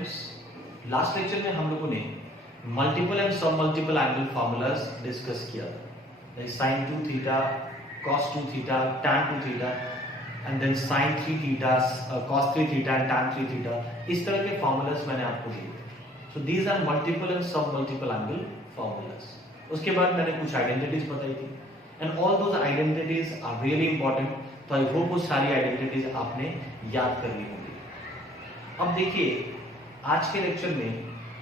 Students, last lecture में हम लोगों ने multiple and sub multiple angle formulas discuss किया था, sine 2 theta, cos 2 theta, tan 2 theta and then sine 3 theta, cos 3 theta and tan 3 theta. इस तरह के फार्मूलाज मैंने आपको दिए थे। So these are multiple and sub multiple angle formulas. उसके बाद मैंने कुछ आइडेंटिटीज बताई थी and all those identities are really important. तो आई होप वो सारी आइडेंटिटीज आपने याद कर ली होंगी। अब देखिए, आज के लेक्चर में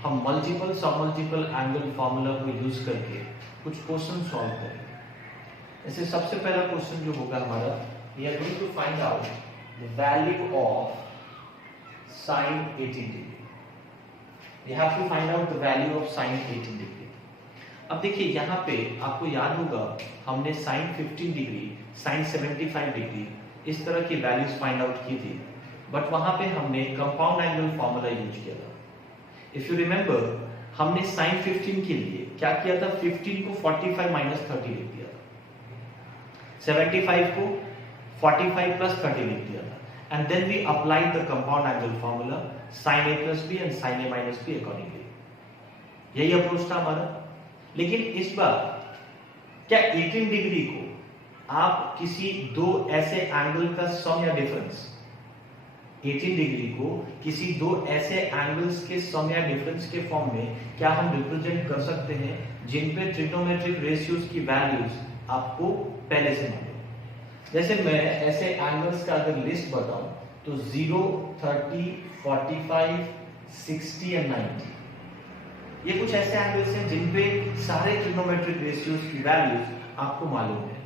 हम मल्टीपल सब मल्टीपल एंगल फार्मूला को यूज करके कुछ क्वेश्चन सॉल्व करेंगे। ऐसे सबसे पहला क्वेश्चन जो होगा हमारा, we are going to find out the value of sin 18 degree. We have to find out the value of sin 18 degree. अब देखिए, यहाँ पे आपको याद होगा हमने sin 15 डिग्री, sin 75 डिग्री इस तरह की वैल्यूज फाइंड आउट की थी, बट वहां पे हमने कंपाउंड एंगल फॉर्मूला यूज किया था। इफ यू रिमेंबर, हमने sin 15 के लिए क्या किया था, 15 को 45 माइनस 30 लिख दिया था, 75 को 45 प्लस 30 लिख दिया था and then we applied the compound angle formula sin a plus B and sin a minus B accordingly. यही अप्रोच था हमारा। लेकिन इस बार क्या 18 डिग्री को आप किसी दो ऐसे एंगल का सम या डिफरेंस, 18 डिग्री को किसी दो ऐसे एंगल्स के सम या डिफरेंस के फॉर्म में क्या हम रिप्रेजेंट कर सकते हैं जिन पे ट्रिग्नोमेट्रिक रेशियोज की वैल्यूज आपको पहले से मालूम। जैसे मैं ऐसे एंगल्स का अगर लिस्ट बताऊं तो 0, 30, 45, 60 एंड 90, ये कुछ ऐसे एंगल्स हैं जिन पे सारे ट्रिग्नोमेट्रिक रेशियोज की वैल्यूज आपको मालूम है।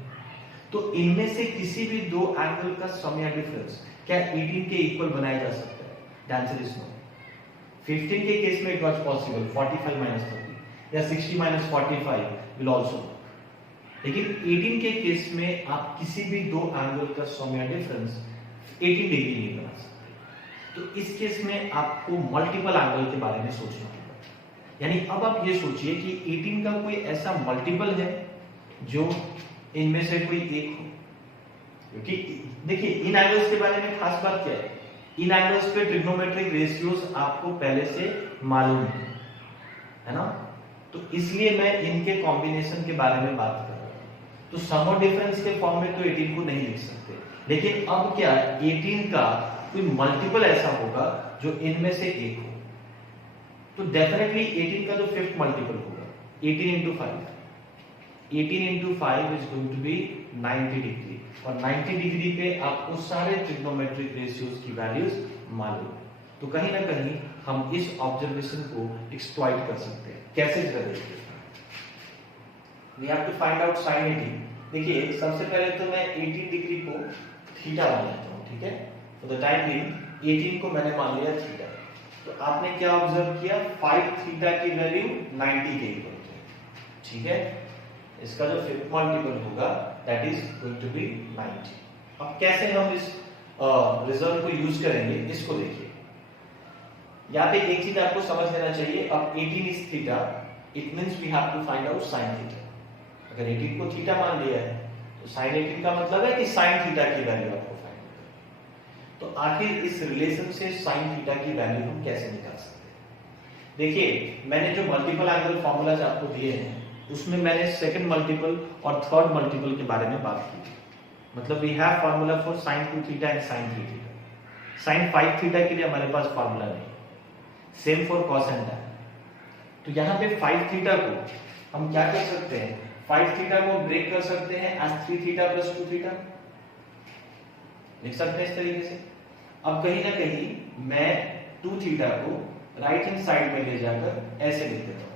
तो इनमें से किसी भी दो एंगल का सम या डिफरेंस क्या 18 के इक्वल बनाया जा सकता है? The answer is no. 15 के केस में इट वाज पॉसिबल, 45 माइनस 30 या 60 माइनस 45 विल आल्सो वर्क। लेकिन 18 के केस में आप किसी भी दो एंगल का सम या डिफरेंस 18 डिग्री नहीं बना सकते। तो इस केस में आपको मल्टीपल एंगल के बारे में सोचना होगा। यानी अब आप ये सोचिए कि 18 का कोई ऐसा मल्टीपल है जो इनमें से कोई एक हो। क्योंकि देखिए, इन एंगल्स के बारे में खास बात क्या है, इन एंगल्स पे ट्रिग्नोमेट्रिक रेशियोज आपको पहले से मालूम है ना। तो इसलिए मैं इनके कॉम्बिनेशन के बारे में बात कर रहा हूं। तो सम और डिफरेंस के फॉर्म में तो 18 को नहीं लिख सकते, लेकिन अब क्या 18 का कोई मल्टीपल ऐसा होगा जो इनमें से एक हो। तो डेफिनेटली 18 का जो फिफ्थ मल्टीपल होगा 18 into 5, 18 into 5 is going to be 90 degree, और 90 डिग्री पे आपको सारे ट्रिग्नोमेट्रिक रेशियोज की वैल्यूज मालूम है। तो कहीं ना कहीं हम इस ऑब्जर्वेशन को एक्सप्लॉइट कर सकते हैं। कैसे करेंगे? We have to find out sin 18। देखिए, सबसे पहले तो मैं 18 डिग्री को थीटा मान लेता हूं, ठीक है। फॉर द टाइम बीइंग 18 को मैंने मान लिया थीटा। तो आपने क्या ऑब्जर्व किया, 5 थीटा की वैल्यू 90 के इक्वल है, ठीक है। इसका जो फिफ्थ मल्टीपल होगा that is going to be 90। अब कैसे हम इस रिजल्ट को यूज करेंगे, इसको देखिए। यहाँ पे एक चीज आपको समझ लेना चाहिए, अब 18 is theta, it means we have to find out sin theta. अगर 18 को थीटा मान लिया है तो sin 18 का मतलब है कि sin थीटा की वैल्यू आपको फाइंड करनी है। तो आखिर इस रिलेशन से sin थीटा की वैल्यू हम कैसे निकाल सकते हैं? देखिए, मैंने जो मल्टीपल एंगल फार्मूलाज आपको दिए हैं उसमें मैंने सेकंड मल्टीपल और थर्ड मल्टीपल के बारे में बात की। मतलब we have formula for sin 2 theta and sin 3 theta. sin 5 theta के लिए हमारे पास फार्मूला नहीं, same for cos and tan। तो यहाँ पे 5 थीटा को हम क्या कर सकते हैं, 5 थीटा को ब्रेक कर सकते हैं एज 3 थीटा प्लस 2 थीटा, लिख सकते हैं इस तरीके से। अब कहीं ना कहीं मैं 2 थीटा को राइट हैंड साइड में ले जाकर ऐसे लिख देता हूं,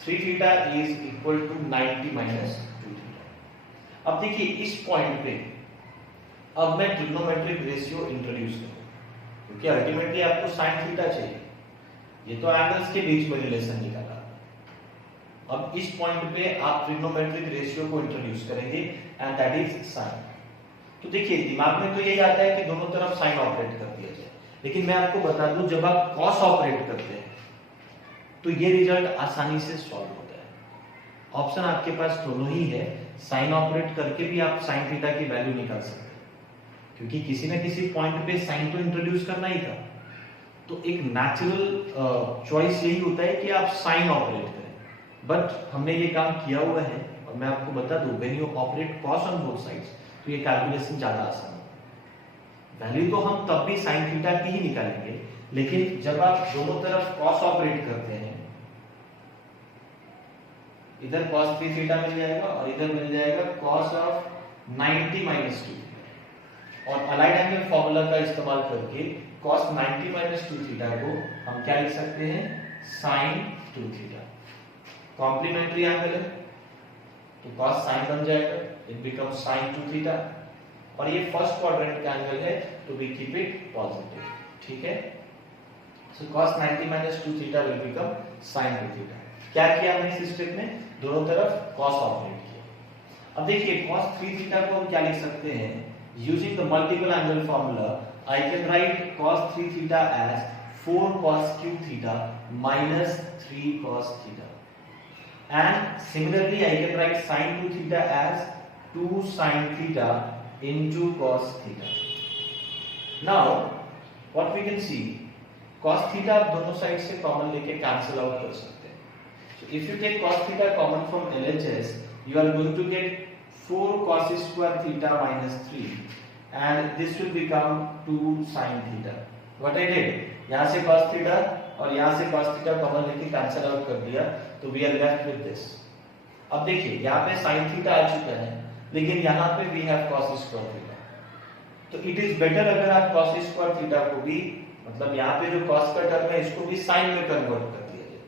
3 theta is equal to 90 minus 2 theta. अब देखिए, इस पॉइंट पे अब मैं ट्रिग्नोमेट्रिक रेशियो इंट्रोड्यूस करूं, क्योंकि अल्टीमेटली आपको sin थीटा चाहिए। ये तो एंगल्स के बीच में रिलेशन निकाला। अब इस पॉइंट पे आप ट्रिग्नोमेट्रिक रेशियो को इंट्रोड्यूस करेंगे एंड दैट इज sin। तो देखिए, दिमाग में तो यही आता है कि दोनों तरफ sin ऑपरेट कर दिया जाए, लेकिन मैं आपको बता दूं, जब आप cos ऑपरेट करते हैं तो ये रिजल्ट आसानी से सॉल्व होता है। ऑप्शन आपके पास दोनों ही है, sin ऑपरेट करके भी आप sin थीटा की वैल्यू निकाल सकते हैं, क्योंकि किसी ना किसी पॉइंट पे sin तो इंट्रोड्यूस करना ही था। तो एक नेचुरल चॉइस यही होता है कि आप साइन ऑपरेट करें, बट हमने ये काम किया हुआ है और मैं आपको बता दूं, when you operate cos on both sides तो ये कैलकुलेशन ज्यादा आसान है। वैल्यू तो हम तब भी साइन थीटा की ही निकालेंगे, लेकिन जब आप दोनों तरफ कॉस ऑपरेट करते हैं, इधर cos 3 थीटा मिल जाएगा और इधर मिल जाएगा cos ऑफ 90 माइनस 2, और अलाइड एंगल फॉर्मूला का इस्तेमाल करके cos 90 माइनस 2 थीटा को हम क्या लिख सकते हैं, sin 2 थीटा। कॉम्प्लीमेंट्री एंगल है तो cos sin बन जाएगा, इट बिकम्स sin 2 थीटा, और ये फर्स्ट क्वाड्रेंट का एंगल है तो वी कीप इट पॉजिटिव, ठीक है। सो cos 90 minus 2 theta will become sin 2 theta. क्या किया हमने इस स्टेप में, दोनों तरफ cos ऑपरेट किया। अब देखिए cos 3 थीटा को हम क्या लिख सकते हैं, using the multiple angle formula I can write cos 3 theta as 4 cos cube theta minus 3 cos theta, and similarly I can write sin 2 theta as 2 sin theta into cos theta. Now what we can see, cos theta आप दोनों side से common लेके cancel out कर सकते हैं। So if you take cos theta common from LHS, you are going to get 4 cos square theta minus 3, and this will become 2 sin theta. What I did, यहाँ से cos theta और यहाँ से cos theta common लेके cancel out कर दिया, तो we are left with this। अब देखिए यहाँ पे sin theta आ चुका है, लेकिन यहाँ पे we have cos square theta, तो it is better अगर आप cos square theta को भी, मतलब यहाँ पे जो cos का टर्म है इसको भी sin में कन्वर्ट कर दिया जाए,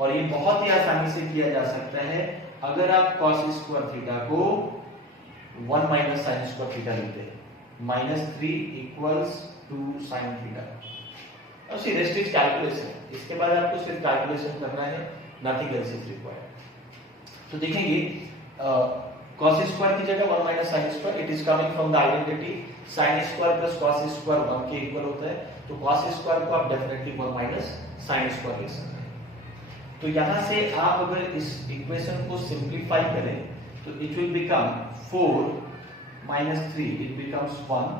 और ये बहुत ही आसानी से किया जा सकता है अगर आप cos स्क्वायर थीटा को 1 माइनस sin स्क्वायर थीटा लेते हैं, -3 इक्वल्स 2 sin थीटा। अब सी रेस्ट इज कैलकुलेशन, इसके बाद आपको सिर्फ कैलकुलेशन करना है, नथिंग एल्स इज रिक्वायर्ड। तो देखेंगे cos स्क्वायर की जगह 1 minus sin square, it is coming from the identity sin square plus cos square 1 के इक्वल होता है, तो cos स्क्वायर को आप डेफिनेटली 1 माइनस sin स्क्वायर लिख सकते हैं। तो यहां से आप अगर इस इक्वेशन को सिंपलीफाई करें तो it will become 4 minus 3, it becomes 1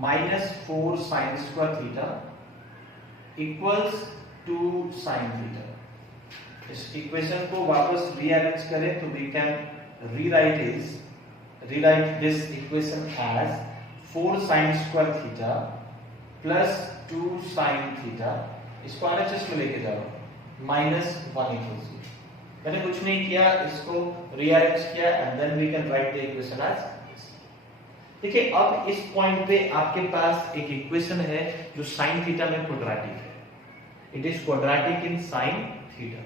minus 4 sin square theta equals 2 sin theta। इस इक्वेशन को वापस रीअरेंज करें तो we can rewrite this equation as 4 sin square theta plus 2 sin theta, इसको RHS में लेके जाओ, minus 1 equals 0। मैंने कुछ नहीं किया, इसको रीअरेंज किया and then we can write the equation as. देखिए अब इस पॉइंट पे आपके पास एक इक्वेशन है जो sin थीटा में क्वाड्रेटिक है, it is quadratic in sin theta.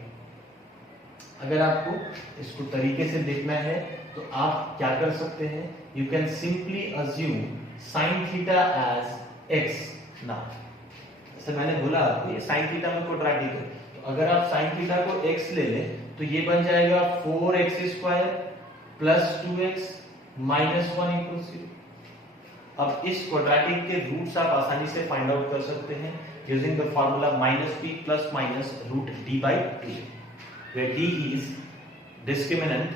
अगर आपको इसको तरीके से देखना है तो आप क्या कर सकते हैं, you can simply assume sin theta as x। ना जैसे मैंने बोला आपको ये sin थीटा में क्वाड्रेटिक है, तो अगर आप sin थीटा को x ले लें तो ये बन जाएगा 4x square plus 2x minus 1 equals 0। अब इस क्वाड्रेटिक के रूट्स आप आसानी से फाइंड आउट कर सकते हैं using the formula -b plus minus root d by 2, where d is discriminant,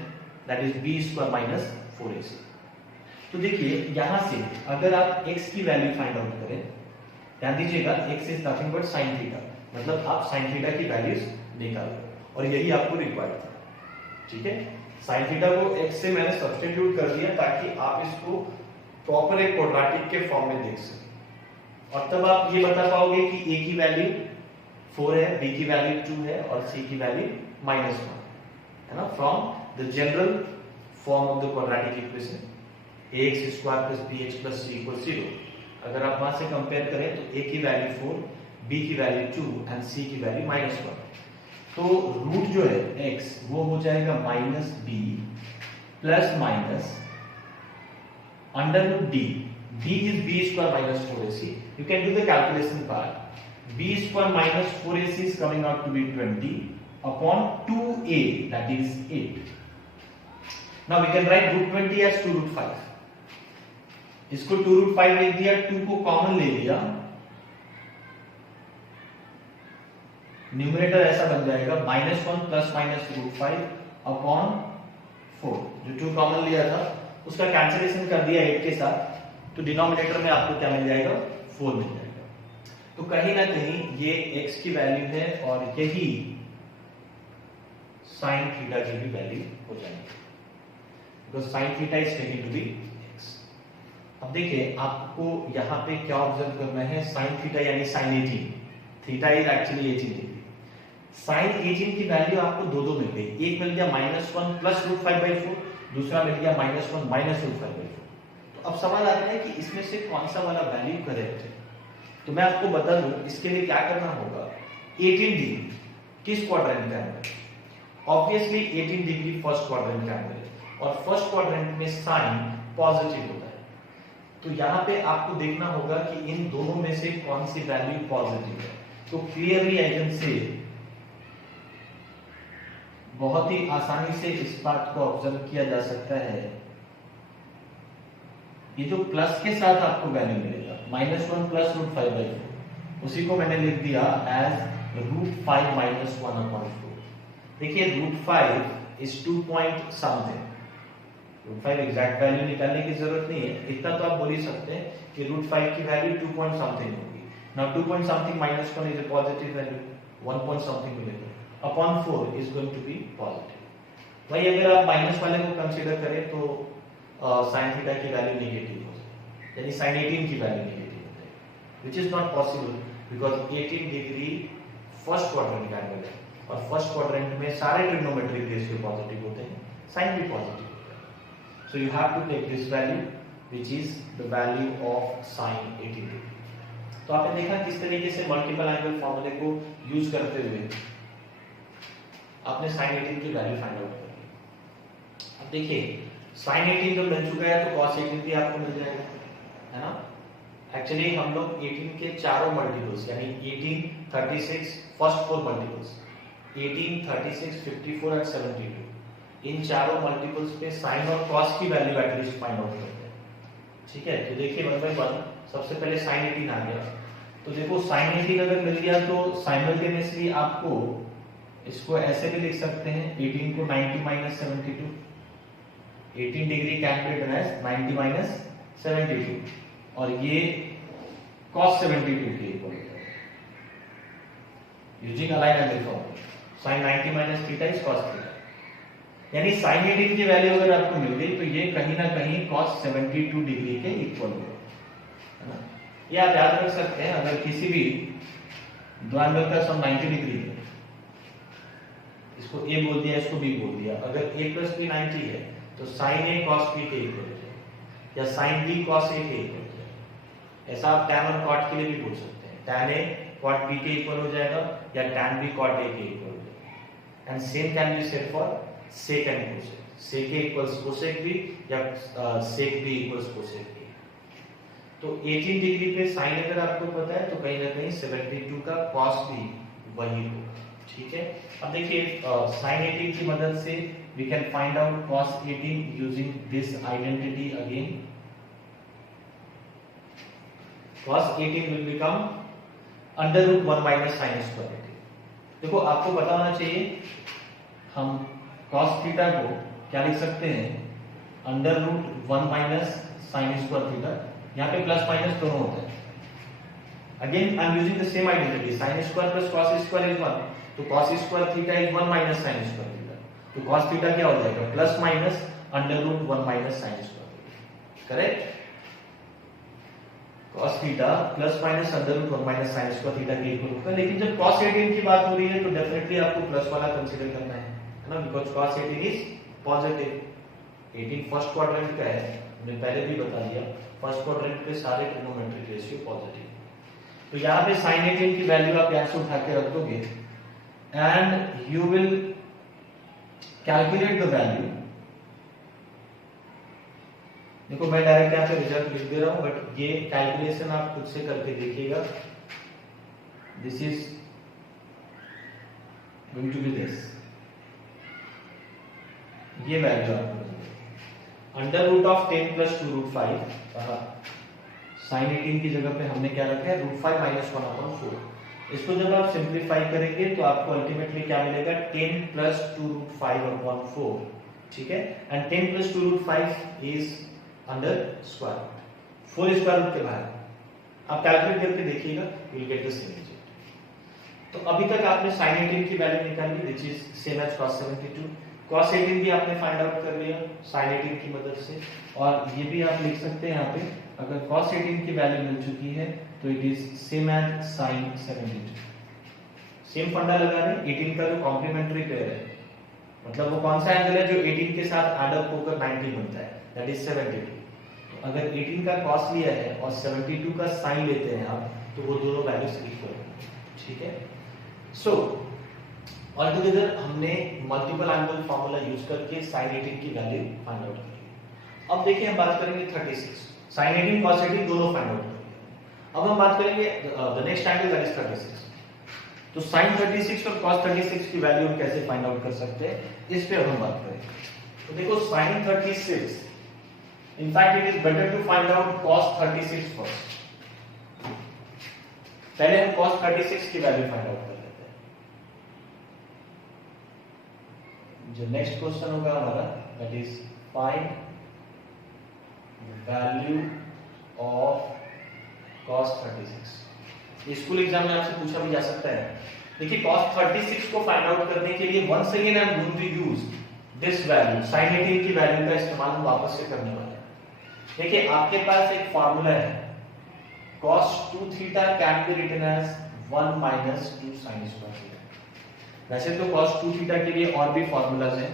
that is b square minus 4ac। तो देखिए यहां से अगर आप x की वैल्यू फाइंड आउट करें, ध्यान दीजिएगा x is nothing but sin theta, मतलब आप sin थीटा की वैल्यूज निकालें और यही आपको रिक्वायर्ड था, ठीक है। sin थीटा को x से मैंने सब्स्टिट्यूट कर दिया ताकि आप इसको प्रॉपर एक क्वाड्रेटिक के फॉर्म में देख सकें, और तब आप ये बता पाओगे कि a की वैल्यू 4 है, b की वैल्यू 2 है और c की वैल्यू -1 है ना, from the general form of the quadratic equation ax square plus bx plus c equal 0। अगर आप वहां से कंपेयर करें तो a की वैल्यू 4, b की वैल्यू 2 एंड c की वैल्यू -1, तो रूट जो है x वो हो जाएगा -b plus minus under root d, d is b square minus 4ac, you can do the calculation part, b square minus 4ac is coming out to be 20 upon 2a, that is 8। now we can write root 20 as 2 root 5, इसको 2 root 5 लिख दिया, 2 को common ले लिया, numerator ऐसा बन जाएगा -1 plus minus root 5 upon 4, जो 2 कॉमन लिया था उसका कैंसिलेशन कर दिया 8 के साथ, तो डिनोमिनेटर में आपको क्या मिल जाएगा, 4 मिल जाएगा। तो कहीं ना कहीं ये x की वैल्यू है और यही साइन थीटा की भी वैल्यू हो जाएगी, because sine theta is taken to be x। अब देखिए आपको यहाँ पे क्या ऑब्जर्व करना है, साइन थीटा यानी sine 18, theta is actually 18 degree. Sine 18 की वैल्यू आपको दो मिल गई, एक मिल गया -1 प्लस √5/4, दूसरा मिल गया -1 माइनस √5/4। तो अब सवाल आता है कि इसमें से कौन सा वाला वैल्यू करेक्ट है। तो मैं आपको बता दूं, इसके लिए क्या करना होगा, 18 डिग्री किस क्वाड्रेंट का angle, obviously 18 degree first quadrant का एंगल है और फर्स्ट क्वाड्रेंट में साइन पॉजिटिव होता है। तो यहाँ पे आपको देखना होगा कि इन दोनों में से कौन सी वैल्यू पॉजिटिव है। तो क्लियरली आई कैन से, बहुत ही आसानी से इस बात को ऑब्जर्व किया जा सकता है, ये जो प्लस के साथ आपको वैल्यू मिलेगा -1 प्लस √5/4, उसी को मैंने लिख दिया एज √5 - 1/4। देखिए √5 is 2 point something, √5 exact value निकालने की जरूरत नहीं है, इतना तो आप बोल ही सकते हैं कि √5 की वैल्यू 2 पॉइंट समथिंग होगी। Now 2 point something -1 is a positive value, 1 point something मिलेगा, upon 4 is going to be positive. भाई अगर आप माइनस वाले को कंसीडर करें तो साइन थीटा की वैल्यू नेगेटिव हो जाएगी, यानी साइन 18 की वैल्यू नेगेटिव हो जाएगी, which is not possible because 18 degree first quadrant का एंगल है और फर्स्ट क्वाड्रेंट में सारे ट्रिग्नोमेट्रिक रेशियो पॉजिटिव होते हैं, साइन भी पॉजिटिव होता है। So you have to take this value which is the value of sine 18 degree. तो आपने देखा किस तरीके से मल्टीपल एंगल फॉर्मूले को यूज करते हुए आपने साइन 18 की वैल्यू फाइंड आउट कर ली। अब देखिए साइन 18 जब मिल चुका है तो कॉस 18 भी आपको मिल जाएगा, है ना। एक्चुअली हम लोग 18 के चारों मल्टीपल्स यानी 18, 36 फर्स्ट 4 मल्टीपल्स 18, 36, 54 और 72, इन चारों मल्टीपल्स पे साइन और कॉस की वैल्यू एटलीस्ट फाइंड आउट करते हैं। ठीक है, तो देखिए 1 बाय 1 सबसे पहले साइन 18 आ गया। तो देखो साइन 18 अगर मिल गया तो साइमल्टेनियसली आपको इसको ऐसे भी लिख सकते हैं, 18 को 90 - 72, 18 degree can be written as 90 - 72 और ये cos 72 के इक्वल है using align angle formula, sin 90 - theta is cos theta, यानी sin 18 की वैल्यू अगर आपको मिल गई तो ये कहीं ना कहीं cos 72 डिग्री के इक्वल होगा, है ना। ये आप याद रख सकते हैं, अगर किसी भी दो एंगल का सम 90 डिग्री है, इसको a बोल दिया इसको b बोल दिया, अगर a + b 90 है तो sin a cos b के इक्वल है या sin b cos a के इक्वल है। ऐसा आप tan और cot के लिए भी बोल सकते हैं, tan a cot b के इक्वल हो जाएगा या tan b cot a के इक्वल हो जाएगा। And same can be said for sec and cosec, sec a equals cosec b या sec b equals cosec a। तो 18 डिग्री पे sin अगर आपको पता है तो कहीं ना कहीं 72 का cos भी वही होगा। ठीक है, अब देखिए sin 18 की मदद से we can find out cos 18 using this identity again. Cos 18 will become √1 - sin square 18। देखो आपको पता होना चाहिए, हम cos थीटा को क्या लिख सकते हैं, √1 - sin square थीटा, यहाँ पे प्लस माइनस दोनों होते हैं। Again I am using the same identity, sin square plus cos square is 1, तो cos square theta is 1 - sin square theta, तो cos थीटा क्या हो जाएगा, plus minus √1 - sin square, correct. cos theta plus minus √1 - sin square theta के equal होगा। लेकिन जब cos 18 की बात हो रही है तो डेफिनेटली आपको प्लस वाला कंसीडर करना है ना, because cos 18 is positive. 18 first quadrant का है, मैंने पहले भी बता दिया, फर्स्ट क्वाड्रेंट पे सारे ट्रिग्नोमेट्रिक रेशियो पॉजिटिव। तो यहाँ पे sin 18 की वैल्यू आप यहाँ से उठा के रख दोगे and you will calculate the value. देखो मैं डायरेक्ट यहाँ पे रिजल्ट लिख दे रहा हूं, बट ये कैलकुलेशन आप खुद से करके देखिएगा। This is going to be this, ये वैल्यू आपको √10 + 2√5 sin 18 की जगह पे हमने क्या रखा है, √5 - 1/4। इसको जब आप सिंप्लीफाई करेंगे तो आपको अल्टीमेटली क्या मिलेगा, 10 + 2√5/4। ठीक है, and 10 + 2√5 is under square root, 4 square root के बाहर, आप कैलकुलेट करके देखिएगा, you will get the same result. तो अभी तक आपने sin 18 की वैल्यू निकाली which is same as cos 72, cos 18 भी आपने फाइंड आउट कर लिया sin 18 की मदद से, और ये भी आप लिख सकते हैं यहाँ पे, अगर cos 18 की वैल्यू मिल चुकी है तो it is same as sin 72। Same funda लगा रहे हैं, 18 का जो कॉम्प्लीमेंट्री पेयर है, मतलब वो कौन सा एंगल है जो 18 के साथ ऐड अप होकर 90 बनता है, दैट इज 72। तो अगर 18 का cos लिया है और 72 का sin लेते हैं आप, तो वो दोनों वैल्यूज इक्वल हैं, ठीक है। सो ऑल टुगेदर हमने मल्टीपल एंगल फार्मूला यूज करके sin 18 की वैल्यू फाइंड आउट करी। अब देखिए हम बात करेंगे 36, sin 18 cos 18 दोनों फाइंड आउट करेंगे। अब हम बात करेंगे the next angle that is 36। तो sin 36 और cos 36 की वैल्यू हम कैसे फाइंड आउट कर सकते हैं, इस पे अब हम बात करेंगे। तो देखो sin 36, in fact it is better to find out cos 36 first। पहले हम cos 36 की वैल्यू फाइंड आउट कर लेते हैं। जो नेक्स्ट क्वेश्चन होगा हमारा that is find value of cos 36। School exam में आपसे पूछा भी जा सकता है। देखिए cos 36 को फाइंड आउट करने के लिए once again I am going to use this value, sin 18 की वैल्यू का इस्तेमाल हम वापस से करने वाले हैं। देखिए आपके पास एक फार्मूला है, cos 2 theta can be written as 1 minus 2 sin square theta. वैसे तो cos 2 थीटा के लिए और भी फार्मूलाज हैं,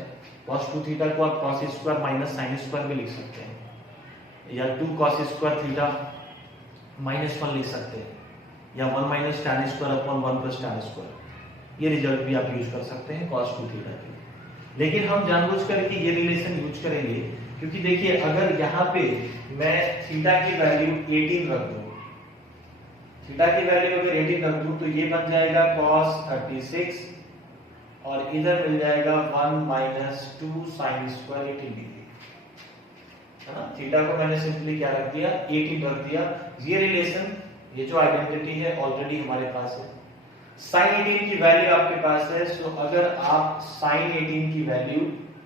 cos 2 थीटा को आप cos square minus sin square भी लिख सकते हैं, या 2 cos स्क्वायर थीटा -1 लिख सकते हैं, या 1 minus tan square upon 1 plus tan square. ये रिजल्ट भी आप यूज कर सकते हैं cos 2 थीटा के लिए। लेकिन हम जानबूझकर के ये रिलेशन यूज करेंगे, क्योंकि देखिए अगर यहाँ पे मैं थीटा की वैल्यू 18 रख दूं, थीटा की वैल्यू अगर 18 रख दूं तो ये बन जाएगा cos 36 और इधर मिल जाएगा 1 minus 2 sin स्क्वायर 18 डिग्री, है ना। थीटा को मैंने सिंपली क्या रख दिया, 18 रख दिया। ये रिलेशन, ये जो आइडेंटिटी है ऑलरेडी हमारे पास है। sin 18 की वैल्यू आपके पास है, सो अगर आप sin 18 की वैल्यू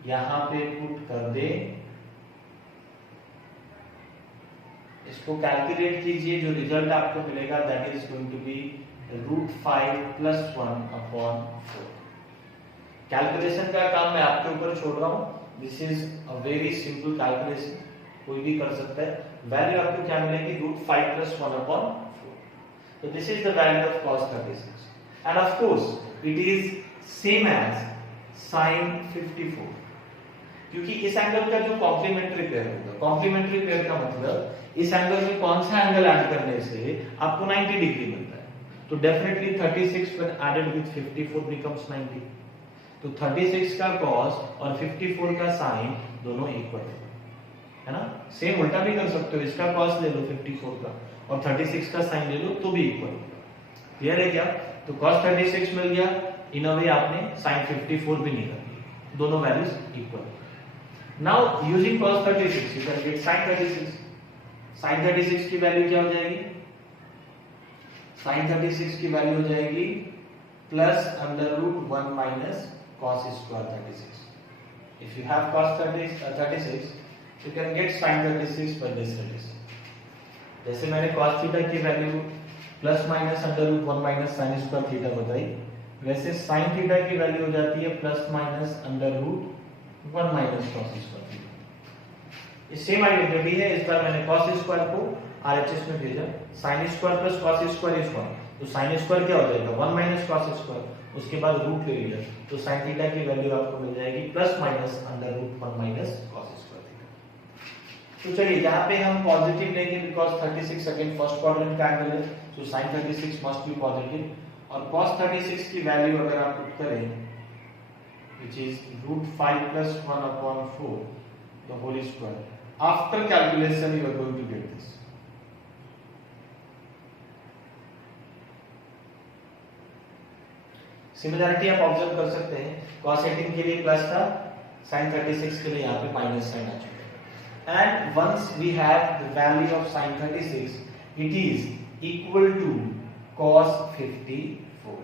यहां पे पुट कर दे, इसको कैलकुलेट कीजिए, जो रिजल्ट आपको मिलेगा that is going to be √5 + 1 upon 4। Calculation का काम मैं आपके ऊपर छोड़ रहा हूं, this is a very simple calculation, कोई भी कर सकता है। वैल्यू आपको क्या मिलेगी, √5 + 1 upon 4। So this is the value of cos 36, and of course it is same as sin 54, क्योंकि इस एंगल का जो कॉम्प्लीमेंट्री पेयर होगा, कॉम्प्लीमेंट्री पेयर का मतलब इस एंगल में कौन सा एंगल ऐड करने से आपको 90 डिग्री मिलता है, तो definitely 36 when added with 54 becomes 90। तो 36 का cos और 54 का sin दोनों इक्वल है ना। सेम उल्टा भी कर सकते हो, इसका cos ले लो 54 का और 36 का sin ले लो तो भी इक्वल। क्लियर है क्या? तो cos 36 मिल गया, इन अ वे आपने sin 54 भी निकाल लिया, दोनों values equal. Now using cos 36 you can get sin 36। sin 36 की वैल्यू क्या हो जाएगी, sin 36 की वैल्यू हो जाएगी +√1 minus cos square 36। If you have cos 36 you can get sin 36 by this relation। जैसे मैंने cos थीटा की value ±√1 minus sin square theta बताई, वैसे sin थीटा की वैल्यू हो जाती है ±√1 minus cos स्क्वायर थीटा। ये सेम आइडेंटिटी है, इस बार मैंने cos स्क्वायर को RHS में भेजा, sin square plus cos square is 1, तो sin स्क्वायर क्या हो जाएगा 1 minus cos स्क्वायर, उसके बाद रूट ले लिया, तो sin थीटा की वैल्यू आपको मिल जाएगी ±√1 minus cos स्क्वायर थीटा। तो चलिए यहाँ पे हम पॉजिटिव लेंगे बिकॉज़ 36 अगेन फर्स्ट क्वाड्रेंट का एंगल है, सो sin 36 मस्ट बी पॉजिटिव, और cos 36 की वैल्यू अगर आप पुट करें which is √5 + 1 upon 4 the whole square, after calculation you are going to get this। Similarity आप ऑब्जर्व कर सकते हैं, cos 18 के लिए प्लस था, sin 36 के लिए यहाँ पे माइनस साइन आ चुका है। And once we have the value of sin 36 it is equal to cos 54,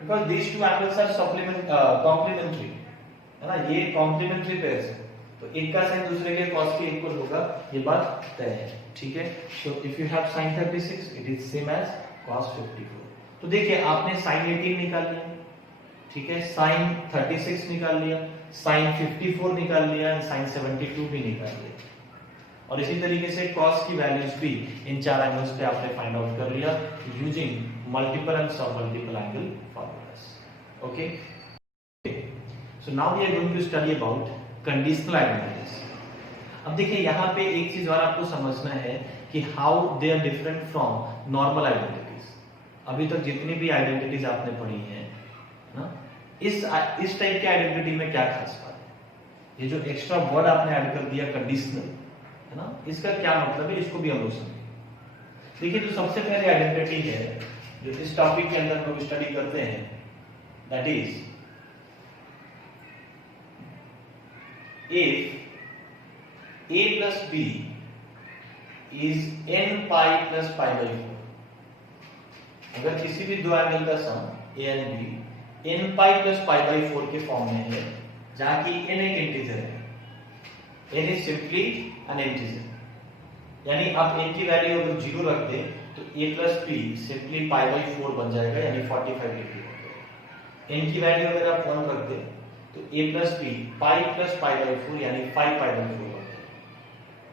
because these two angles are complementary, है ना, ये कॉम्प्लीमेंट्री पेयर्स है। तो एक का साइन दूसरे के cos के इक्वल होगा, ये बात तय है, ठीक है। So if you have sin 36 it is same as cos 54। तो देखिए आपने sin 18 निकाल लिया, ठीक है, sin 36 निकाल लिया, sin 54 निकाल लिया, sin 72 भी निकाल लिया, और इसी तरीके से cos की वैल्यूज भी इन चार एंगल्स पे आपने फाइंड आउट कर लिया using multiple and sub multiple angle formulas. Okay, so now we are going to study about conditional identities. अब देखिए यहाँ पे एक चीज और आपको समझना है कि how they are different from normal identities. अभी तक जितनी भी आइडेंटिटीज आपने पढ़ी हैं ना, इस टाइप के आइडेंटिटी में क्या खास बात है? ये जो एक्स्ट्रा वर्ड आपने ऐड कर दिया कंडीशनल, है ना, इसका क्या मतलब है, इसको भी हम लोग समझें। देखिए जो सबसे पहले आइडेंटिटी है जो इस टॉपिक के अंदर हम लोग स्टडी करते हैं, that is if a plus b is n pi plus pi by 4, अगर किसी भी दो एंगल का सम a and b n pi plus pi by 4 के फॉर्म में है, जहां की n एक इंटीजर है, n is simply an integer, यानी आप n की वैल्यू अगर 0 रख दें तो a plus b simply pi by 4 बन जाएगा, यानी 45 डिग्री हो जाएगा। n की वैल्यू अगर आप 1 रख दें तो a plus b pi plus pi by 4 यानी 5 pi by 4 होता है।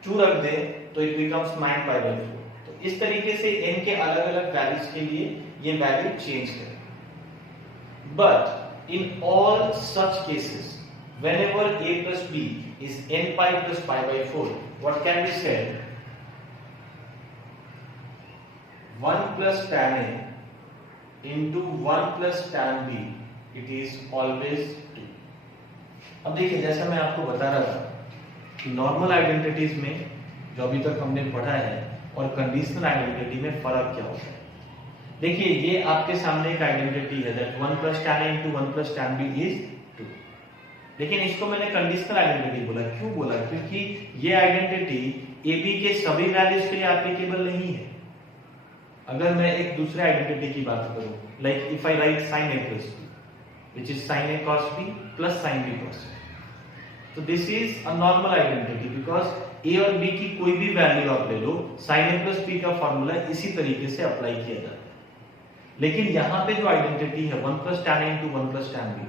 2 रख दे तो it becomes 9 pi by 4। तो इस तरीके से n के अलग-अलग वैल्यूज के लिए ये वैल्यू चेंज करें। But in all such cases whenever a plus b is n pi plus pi by 4, what can be said? 1 plus tan a into 1 plus tan b, it is always 2। अब देखिए जैसा मैं आपको बता रहा था कि नॉर्मल आइडेंटिटीज में जो अभी तक हमने पढ़ा है और कंडीशनल आइडेंटिटी में फर्क क्या होता है। देखिए ये आपके सामने एक आइडेंटिटी है that 1 plus tan a into 1 plus tan b is 2, लेकिन इसको मैंने कंडीशनल आइडेंटिटी बोला। क्यों बोला? क्योंकि ये आइडेंटिटी ए बी के सभी वैल्यूज के लिए एप्लीकेबल नहीं है। अगर मैं एक दूसरे आइडेंटिटी की बात करूं, like if I right sin a plus b which is sin a cos b plus sin b cos a, तो this is a normal identity because a और b की कोई भी वैल्यू आप ले लो, sin a plus b का formula इसी तरीके से अप्लाई किया जाता है। लेकिन यहाँ पे जो आइडेंटिटी है 1 plus tan a into 1 plus tan b,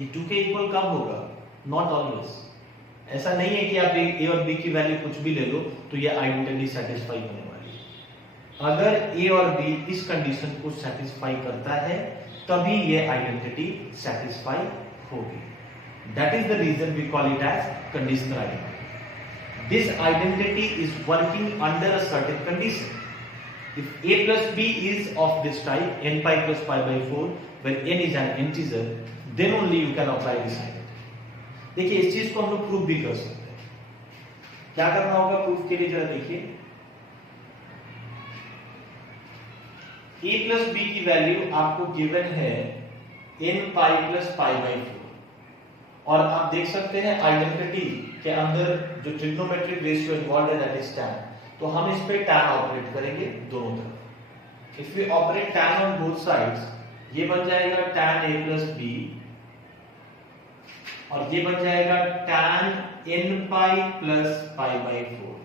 ये 2 के इक्वल कब होगा? Not always. ऐसा नहीं है कि आप a और b की वैल्यू कुछ भी ले लो तो ये आइडेंटिटी सेटिस्फाई होने वाली है। अगर a और b इस कंडीशन को सेटिस्फाई करता है तभी ये आइडेंटिटी सेटिस्फाई होगी। That is the reason we call it as conditional identity. This identity is working under a certain condition. If a plus b is of this type, n pi plus pi by 4, where n is an integer, then only you can apply this identity. देखिए इस चीज को हम लोग proof भी कर सकते हैं। क्या करना होगा प्रूफ के लिए, जरा देखिए। a plus b की वैल्यू आपको गिवन है n pi plus pi by 4, और आप देख सकते हैं आइडेंटिटी के अंदर जो ट्रिग्नोमेट्रिक रेशियो इन्वॉल्व है दैट इज tan, तो हम इस पे tan ऑपरेट करेंगे दोनों तरफ। If we operate tan on both sides, ये बन जाएगा tan a plus b और ये बन जाएगा tan n pi plus pi by 4।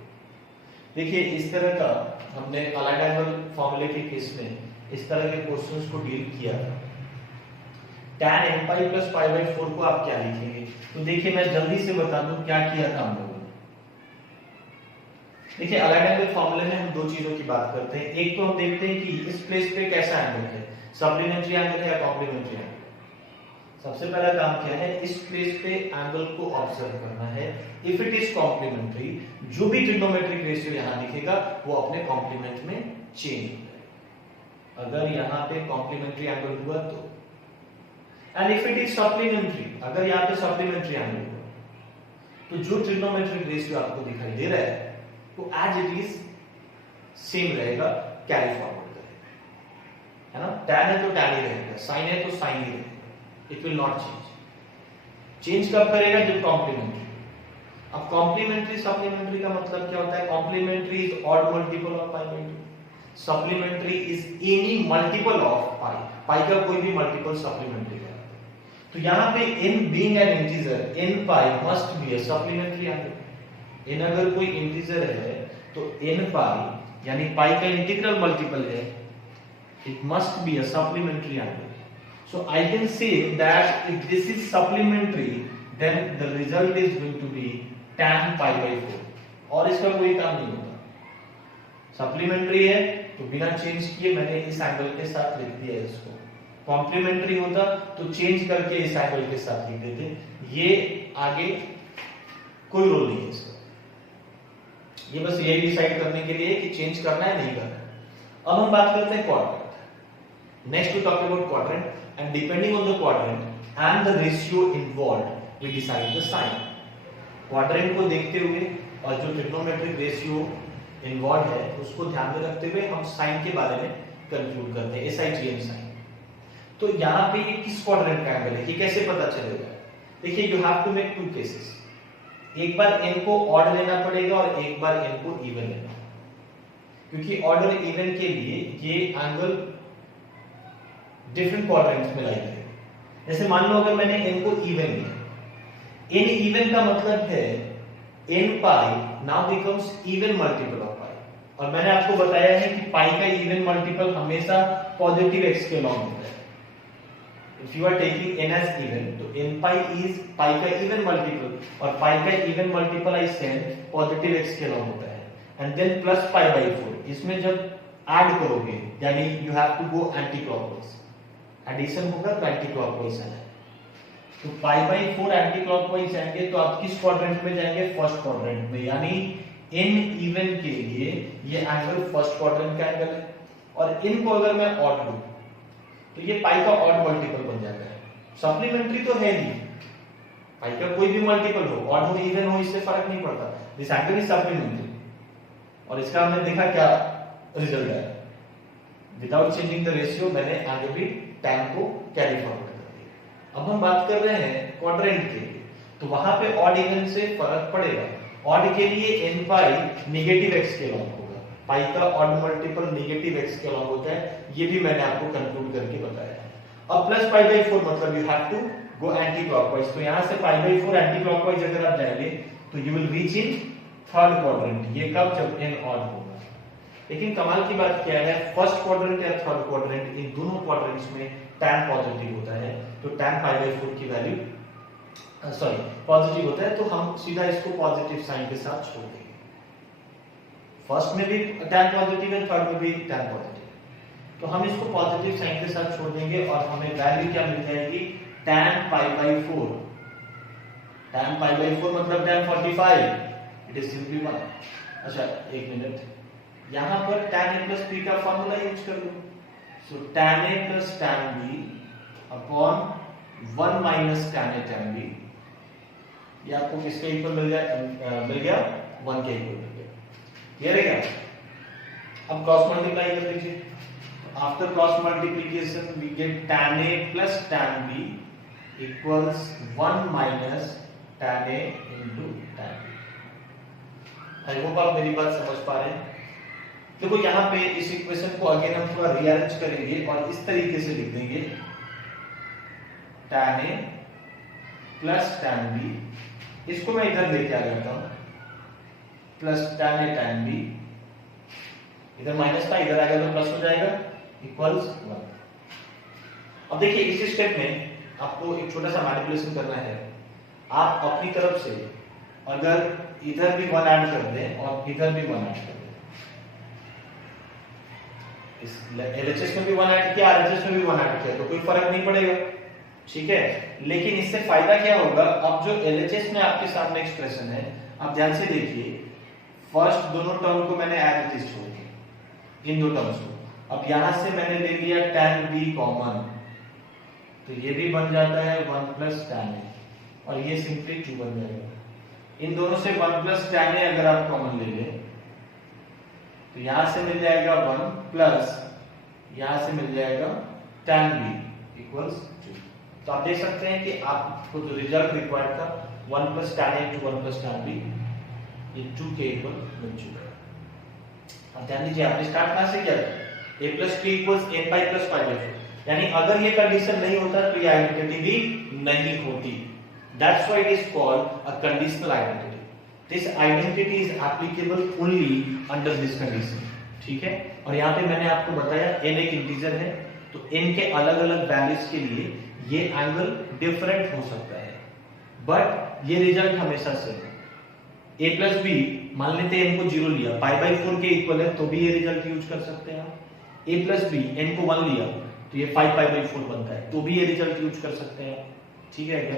देखिए इस तरह का हमने अलाइड एंगल फॉर्मूले के केस में इस तरह के क्वेश्चंस को डील किया था। tan n pi plus pi by 4 को आप क्या लिखेंगे? तो देखिए मैं जल्दी से बता दूं क्या किया था हम लोगों ने। देखिए अलाइड एंगल फॉर्मूले में हम दो चीजों की बात करते हैं। एक तो हम देखते हैं कि इस प्लेस पे कैसा एंगल है, सप्लीमेंट्री एंगल है या कॉम्प्लीमेंट्री एंगल। सबसे पहला काम क्या है, इस प्लेस पे एंगल को ऑब्जर्व करना है। इफ इट इज कॉम्प्लीमेंट्री, जो भी ट्रिग्नोमेट्रिक रेशियो यहां दिखेगा वो अपने कॉम्प्लीमेंट में चेंज हो जाएगा। अगर यहां पे कॉम्प्लीमेंट्री एंगल हुआ तो, and if it is supplementary, अगर यहाँ पे सप्लीमेंट्री एंगल हुआ तो जो ट्रिग्नोमेट्रिक रेशियो आपको दिखाई दे रहा है वो एज इट इज सेम रहेगा, कैरी फॉरवर्ड करेगा, है ना। tan है तो tan ही रहेगा, sin है तो sin ही रहेगा, it will not change. Change कब करेगा? जब कॉम्प्लीमेंट्री। अब कॉम्प्लीमेंट्री सप्लीमेंट्री का मतलब क्या होता है? Complementary is odd multiple of pi by 2, supplementary is any multiple of pi. Pi का कोई भी मल्टीपल सप्लीमेंट्री का। तो यहाँ पे n being an integer, n pi must be a supplementary angle। n अगर कोई इंटीजर है तो n pi यानी pi का इंटीग्रल मल्टीपल है, it must be a supplementary angle। So I can say that if this is supplementary, then the result is going to be tan pi by 4, और इसका कोई काम नहीं होता। सप्लीमेंट्री है तो बिना चेंज किए मैंने इस एंगल के साथ लिख दिया है इसको, कॉम्प्लीमेंट्री होता तो चेंज करके इस एंगल के साथ लिख देते, ये आगे कोई रोल नहीं है इसका, ये बस यही डिसाइड करने के लिए कि चेंज करना है नहीं करना है। अब हम बात करते हैं quadrant. Next we talk about quadrant, and depending on the quadrant and the ratio involved we decide the sign. Quadrant को देखते हुए और जो ट्रिग्नोमेट्रिक रेशियो इन्वॉल्व है उसको ध्यान में रखते हुए हम साइन के बारे में कंक्लूड करते हैं, SIGN साइन। तो यहाँ पे ये किस क्वाड्रेंट का एंगल है ये कैसे पता चलेगा? देखिए, you have to make two cases, एक बार n को ऑड लेना पड़ेगा और एक बार n को इवन लेना, क्योंकि ऑड और इवन के लिए ये एंगल डिफरेंट क्वाड्रेंट्स में लाई करेगा। जैसे मान लो अगर मैंने n को इवन लिया, n इवन का मतलब है n pi now becomes even multiple of pi, और मैंने आपको बताया है कि पाई का इवन मल्टीपल हमेशा पॉजिटिव x के लॉन्ग होता है। If you are taking n as even, तो n pi is pi का even multiple, और pi का even multiple I send positive x के लॉन्ग होता है, and then plus pi by 4। इसमें जब ऐड करोगे यानी you have to go anti clockwise, addition होगा तो एंटी क्लॉकवाइज आना है, तो pi by 4 एंटी क्लॉकवाइज जाएंगे तो आप किस क्वाड्रेंट में जाएंगे? फर्स्ट क्वाड्रेंट में, यानी n इवन के लिए ये एंगल फर्स्ट क्वाड्रेंट का एंगल है, और इन को अगर मैं ऑड लूं तो ये पाई का ऑड मल्टीपल बन जाता है। सप्लीमेंट्री तो है नहीं, पाई का कोई भी मल्टीपल हो, ऑड हो इवन हो, इससे फर्क नहीं पड़ता, दिस एंगल इज सप्लीमेंट्री। और इसका हमने देखा क्या रिजल्ट है, विदाउट चेंजिंग द रेशियो मैंने आगे भी tan को कैरी फॉरवर्ड कर दिया। अब हम बात कर रहे हैं क्वाड्रेंट के, तो वहां पे ऑड इवन से फर्क पड़ेगा। ऑड के लिए n पाई नेगेटिव x के लॉन्ग होगा, पाई का ऑड मल्टीपल नेगेटिव x के लॉन्ग होता है, ये भी मैंने आपको कंक्लूड करके बताया है। अब प्लस पाई बाई 4 मतलब you have to go anti clockwise, तो यहां से पाई बाई 4 एंटी क्लॉकवाइज अगर आप जाएंगे तो you will reach in third quadrant. ये कब? जब n ऑड होगा। लेकिन कमाल की बात क्या है, फर्स्ट क्वाड्रेंट या थर्ड क्वाड्रेंट, इन दोनों क्वाड्रेंट्स में tan पॉजिटिव होता है, तो tan पाई बाई 4 की वैल्यू सॉरी पॉजिटिव होता है, तो हम सीधा इसको पॉजिटिव साइन के साथ छोड़ देंगे। फर्स्ट में भी tan पॉजिटिव है, थर्ड में भी tan पॉजिटिव, तो हम इसको पॉजिटिव साइन के साथ छोड़ देंगे और हमें वैल्यू क्या मिल जाएगी? tan pi by 4। tan pi by 4 मतलब tan 45, इट इज सिंपली 1। अच्छा एक मिनट, यहां पर tan a plus b का फार्मूला यूज कर लो, सो tan a plus tan b upon 1 minus tan a tan b, ये आपको किसके इक्वल मिल गया? 1 के इक्वल मिल गया। क्लियर है क्या? अब क्रॉस मल्टीप्लाई कर दीजिए, after cross multiplication we get tan a plus tan b equals 1 minus tan a into tan b। I hope आप मेरी बात समझ पा रहे हैं। देखो यहाँ पे इस इक्वेशन को अगेन हम थोड़ा रीअरेंज करेंगे और इस तरीके से लिख देंगे tan a plus tan b, इसको मैं इधर लेके आ जाता हूं, plus tan a tan b, इधर माइनस था इधर आ गया तो प्लस हो जाएगा, इक्वल्स 1। अब देखिए इस स्टेप में आपको एक छोटा सा मैनिपुलेशन करना है। आप अपनी तरफ से अगर इधर भी 1 ऐड कर दें और इधर भी 1 ऐड कर दें, इस LHS में भी 1 ऐड किया, RHS में भी 1 ऐड किया, तो कोई फर्क नहीं पड़ेगा, ठीक है। लेकिन इससे फायदा क्या होगा? अब जो LHS में आपके सामने एक्सप्रेशन है, आप ध्यान से देखिए, फर्स्ट दोनों टर्म को मैंने एज इट इज छोड़ दिया, इन दो टर्म्स को। अब यहां से मैंने ले लिया tan b कॉमन, तो ये भी बन जाता है 1 plus tan a, और ये सिंपली 2 बन जाएगा। इन दोनों से 1 plus tan a अगर आप कॉमन ले लें तो यहां से मिल जाएगा 1 प्लस यहां से मिल जाएगा tan b इक्वल्स 2। तो आप देख सकते हैं कि आपको जो रिजल्ट रिक्वायर्ड था 1 plus tan a into 1 plus tan b, ये 2 के इक्वल मिल चुका है। अब ध्यान दीजिए, आपने स्टार्ट कहां से किया? a plus b equals n pi plus pi by 4, यानी अगर ये कंडीशन नहीं होता तो ये आइडेंटिटी भी नहीं होती। That's why it is called a conditional identity. This identity is applicable only under this condition, ठीक है। और यहाँ पे मैंने आपको बताया n एक इंटीजर है, तो n के अलग अलग वैल्यूज के लिए ये एंगल डिफरेंट हो सकता है, बट ये रिजल्ट हमेशा सेम है। a प्लस बी, मान लेते हैं n को 0 लिया, पाई बाई 4 के इक्वल है, तो भी ये रिजल्ट यूज कर सकते हैं आप। a प्लस बी, n को 1 लिया तो ये 5 पाई बाई 4 बनता है, तो भी ये रिजल्ट यूज कर सकते हैं, ठीक है क्या।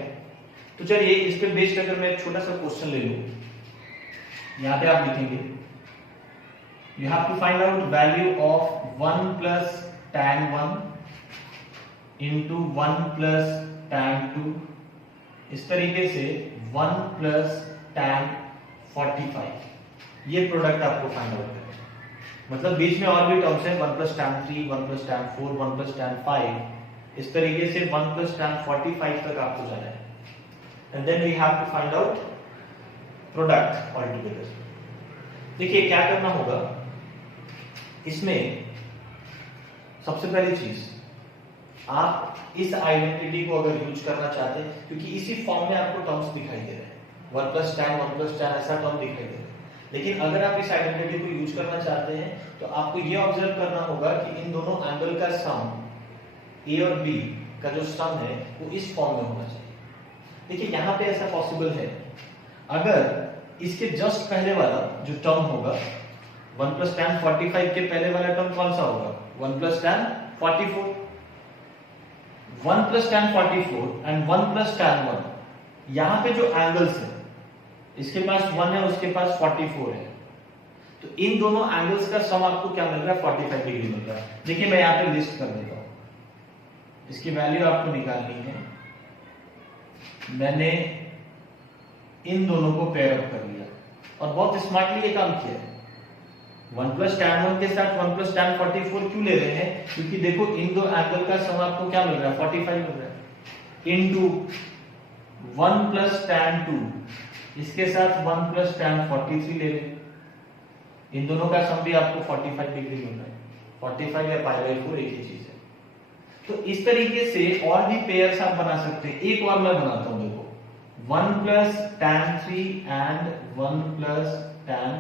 तो चलिए इस पे बेस्ड अगर मैं एक छोटा सा क्वेश्चन ले लूं, यहाँ पे आप लिखेंगे you have to find out value of 1 plus tan 1 into 1 plus tan 2, इस तरीके से 1 plus tan 45, ये प्रोडक्ट आपको फाइंड आउट करना है। मतलब बीच में और भी टर्म्स है, 1 plus tan 3, 1 plus tan 4, 1 plus tan 5, इस तरीके से 1 plus tan 45 तक आपको जाना है। And then we have to find out product all together. देखिए क्या करना होगा इसमें, सबसे पहली चीज आप इस आइडेंटिटी को अगर यूज करना चाहते हैं, क्योंकि इसी फॉर्म में आपको टर्म्स दिखाई दे रहे हैं, 1 plus tan 1 plus tan ऐसा टर्म दिखाई दे रहा है, लेकिन अगर आप इस आइडेंटिटी को यूज करना चाहते हैं तो आपको ये ऑब्जर्व करना होगा कि इन दोनों एंगल का सम ए और बी का जो सम है वो इस फॉर्म में होना चाहिए। देखिए यहाँ पे ऐसा पॉसिबल है, अगर इसके जस्ट पहले वाला जो टर्म होगा 1 plus tan 45 के पहले वाला टर्म कौन सा होगा, 1 plus tan 44, 1 plus tan 44 and 1 plus tan 1, यहाँ पे जो एंगल्स है इसके पास 1 है, उसके पास 44 है, तो इन दोनों एंगल्स का सम आपको क्या मिल रहा है, 45 डिग्री मिल रहा है। देखिए मैं यहाँ पे लिस्ट कर देता हूँ, इसकी वैल्यू आपको निकालनी है। मैंने इन दोनों को पेयर अप कर लिया और बहुत स्मार्टली ये काम किया है। 1 plus tan 1 के साथ 1 plus tan 44 क्यों ले रहे हैं, क्योंकि देखो इन दो एंगल का सम आपको क्या मिल रहा है, 45 मिल रहा है, इनटू 1 plus tan 2, इसके साथ 1 plus tan 43 ले रहे हैं, इन दोनों का सम भी आपको 45 डिग्री मिल रहा है, 45 या पाई बाई 4 एक ही चीज है। तो इस तरीके से और भी पेयर्स आप बना सकते हैं। एक और मैं बनाता हूं, देखो 1 plus tan 3 and 1 plus tan